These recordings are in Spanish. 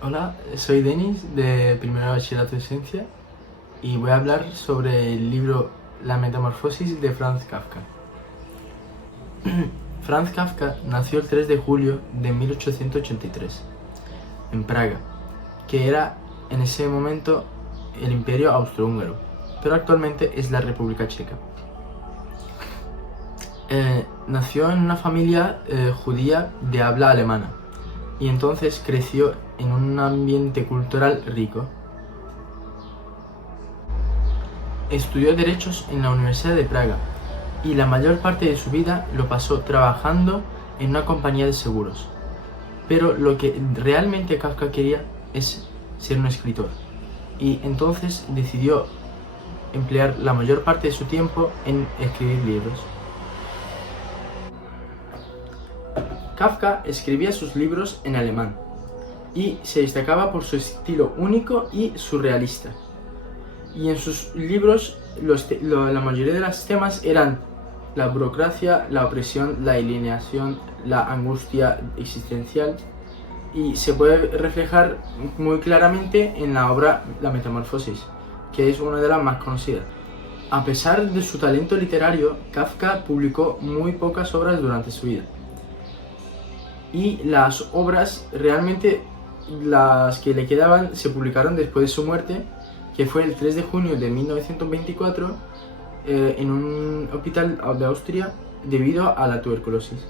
Hola, soy Denis de primero de bachillerato de ciencia y voy a hablar sobre el libro La Metamorfosis de Franz Kafka. Franz Kafka nació el 3 de julio de 1883 en Praga, que era en ese momento el Imperio Austrohúngaro, pero actualmente es la República Checa. Nació en una familia judía de habla alemana y entonces creció en un ambiente cultural rico. Estudió Derechos en la Universidad de Praga y la mayor parte de su vida lo pasó trabajando en una compañía de seguros. Pero lo que realmente Kafka quería es ser un escritor y entonces decidió emplear la mayor parte de su tiempo en escribir libros. Kafka escribía sus libros en alemán y se destacaba por su estilo único y surrealista. Y en sus libros la mayoría de los temas eran la burocracia, la opresión, la alienación, la angustia existencial, y se puede reflejar muy claramente en la obra La Metamorfosis, que es una de las más conocidas. A pesar de su talento literario, Kafka publicó muy pocas obras durante su vida. Y las obras realmente, las que le quedaban, se publicaron después de su muerte, que fue el 3 de junio de 1924 en un hospital de Austria debido a la tuberculosis.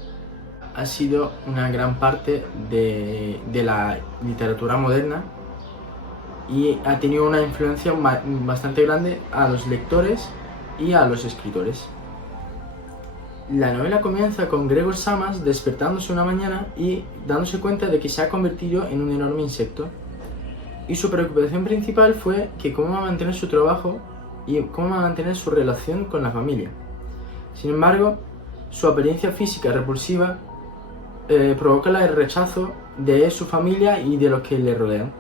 Ha sido una gran parte de la literatura moderna y ha tenido una influencia bastante grande a los lectores y a los escritores. La novela comienza con Gregor Samsa despertándose una mañana y dándose cuenta de que se ha convertido en un enorme insecto. Y su preocupación principal fue que cómo va a mantener su trabajo y cómo va a mantener su relación con la familia. Sin embargo, su apariencia física repulsiva provoca el rechazo de su familia y de los que le rodean.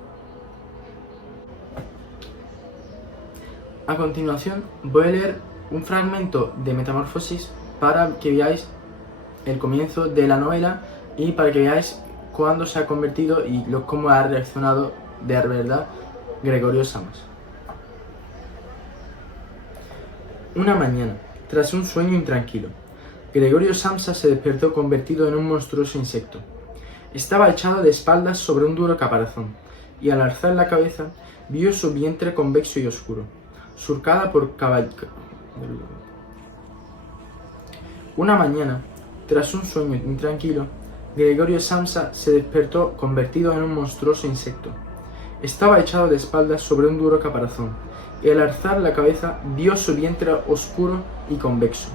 A continuación, voy a leer un fragmento de Metamorfosis para que veáis el comienzo de la novela y para que veáis cuándo se ha convertido y cómo ha reaccionado de verdad Gregorio Samsa. Una mañana, tras un sueño intranquilo, Gregorio Samsa se despertó convertido en un monstruoso insecto. Estaba echado de espaldas sobre un duro caparazón, y al alzar la cabeza vio su vientre convexo y oscuro, surcada por Una mañana, tras un sueño intranquilo, Gregorio Samsa se despertó convertido en un monstruoso insecto. Estaba echado de espaldas sobre un duro caparazón, y al alzar la cabeza vio su vientre oscuro y convexo,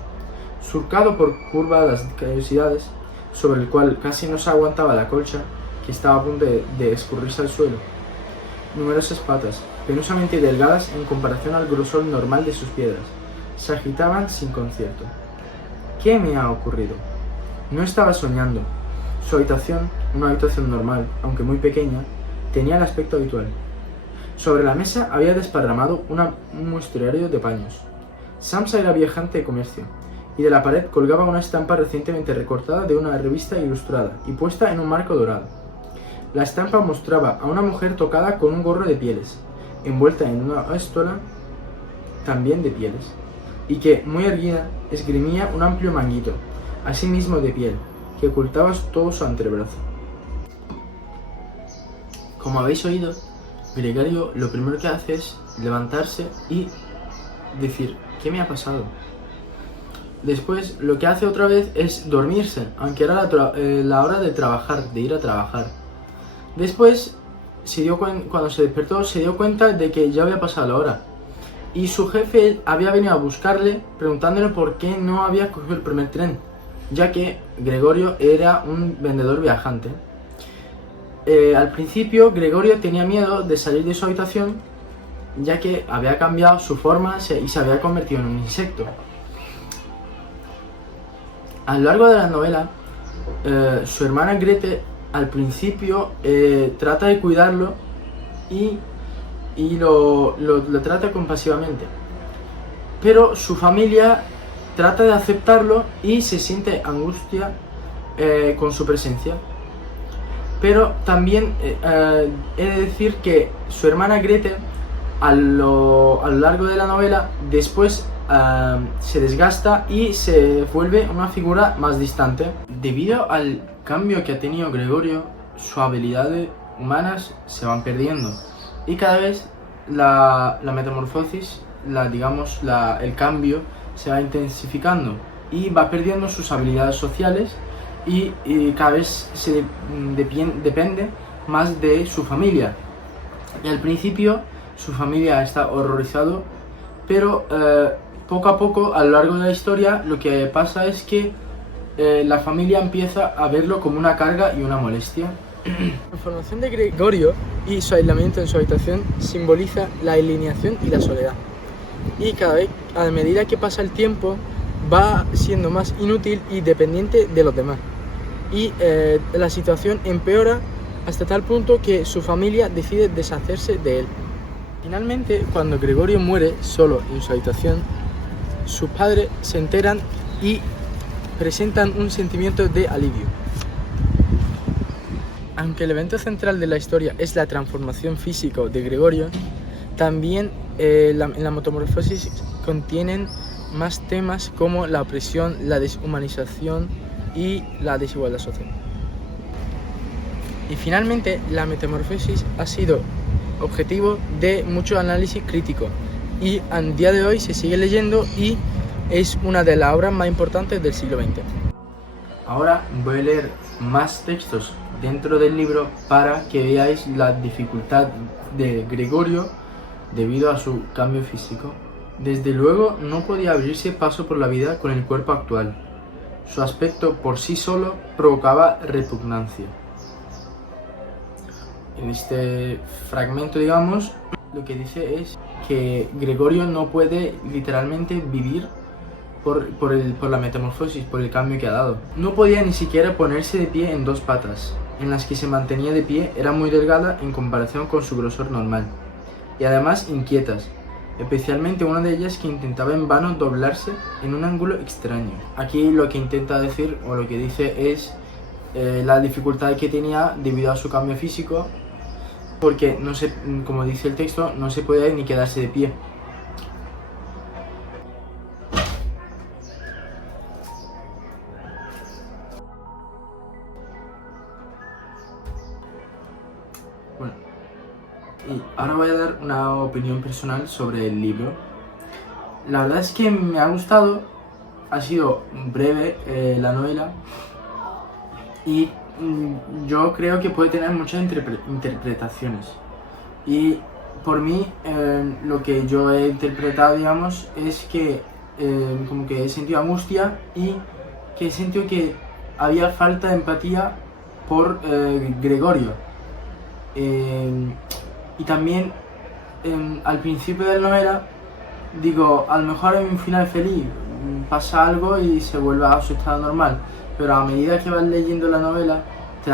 surcado por curvadas callosidades, sobre el cual casi no se aguantaba la colcha, que estaba a punto de escurrirse al suelo. Numerosas patas, penosamente delgadas en comparación al grosor normal de sus piedras, se agitaban sin concierto. ¿Qué me ha ocurrido? No estaba soñando. Su habitación, una habitación normal, aunque muy pequeña, tenía el aspecto habitual. Sobre la mesa había desparramado un muestrario de paños. Samsa era viajante de comercio, y de la pared colgaba una estampa recientemente recortada de una revista ilustrada y puesta en un marco dorado. La estampa mostraba a una mujer tocada con un gorro de pieles, envuelta en una estola también de pieles, y que, muy erguida, esgrimía un amplio manguito, asimismo de piel, que ocultaba todo su antebrazo. Como habéis oído, Gregorio lo primero que hace es levantarse y decir, ¿qué me ha pasado? Después lo que hace otra vez es dormirse, aunque era la hora de trabajar, de ir a trabajar. Después, cuando se despertó, se dio cuenta de que ya había pasado la hora. Y su jefe había venido a buscarle preguntándole por qué no había cogido el primer tren, ya que Gregorio era un vendedor viajante. Al principio Gregorio tenía miedo de salir de su habitación, ya que había cambiado su forma y se había convertido en un insecto. A lo largo de la novela, su hermana Grete al principio trata de cuidarlo y lo trata compasivamente, pero su familia trata de aceptarlo y se siente angustia con su presencia. Pero también he de decir que su hermana Gretel, a lo largo de la novela, después se desgasta y se vuelve una figura más distante. Debido al cambio que ha tenido Gregorio, sus habilidades humanas se van perdiendo y cada vez la metamorfosis, el cambio se va intensificando y va perdiendo sus habilidades sociales y cada vez se depende más de su familia. Y al principio su familia está horrorizado, pero poco a poco, a lo largo de la historia, lo que pasa es que la familia empieza a verlo como una carga y una molestia. La formación de Gregorio y su aislamiento en su habitación simboliza la alienación y la soledad. Y a medida que pasa el tiempo, va siendo más inútil y dependiente de los demás. Y la situación empeora hasta tal punto que su familia decide deshacerse de él. Finalmente, cuando Gregorio muere solo en su habitación, sus padres se enteran y presentan un sentimiento de alivio. Aunque el evento central de la historia es la transformación física de Gregorio, también en la metamorfosis contienen más temas como la opresión, la deshumanización y la desigualdad social. Y finalmente, la metamorfosis ha sido objetivo de mucho análisis crítico y a día de hoy se sigue leyendo y es una de las obras más importantes del siglo XX. Ahora voy a leer más textos dentro del libro para que veáis la dificultad de Gregorio debido a su cambio físico. Desde luego no podía abrirse paso por la vida con el cuerpo actual. Su aspecto por sí solo provocaba repugnancia. En este fragmento, digamos, lo que dice es que Gregorio no puede literalmente vivir por la metamorfosis, por el cambio que ha dado. No podía ni siquiera ponerse de pie en dos patas, en las que se mantenía de pie era muy delgada en comparación con su grosor normal, y además inquietas, especialmente una de ellas que intentaba en vano doblarse en un ángulo extraño. Aquí lo que intenta decir, o lo que dice es la dificultad que tenía debido a su cambio físico, porque no se, como dice el texto, no se podía ni quedarse de pie. Bueno, y ahora voy a dar una opinión personal sobre el libro. La verdad es que me ha gustado, ha sido breve la novela y yo creo que puede tener muchas interpretaciones. Y por mí, lo que yo he interpretado, digamos, es que como que he sentido angustia y que he sentido que había falta de empatía por Gregorio. Y también al principio de la novela digo, a lo mejor en un final feliz pasa algo y se vuelve a su estado normal, pero a medida que vas leyendo la novela te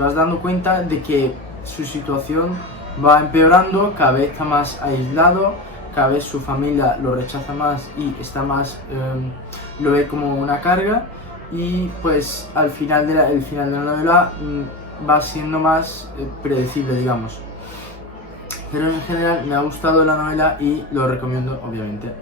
vas dando cuenta de que su situación va empeorando, cada vez está más aislado, cada vez su familia lo rechaza más y está más, lo ve como una carga, y pues al final de la novela va siendo más predecible, digamos. Pero en general me ha gustado la novela y lo recomiendo, obviamente.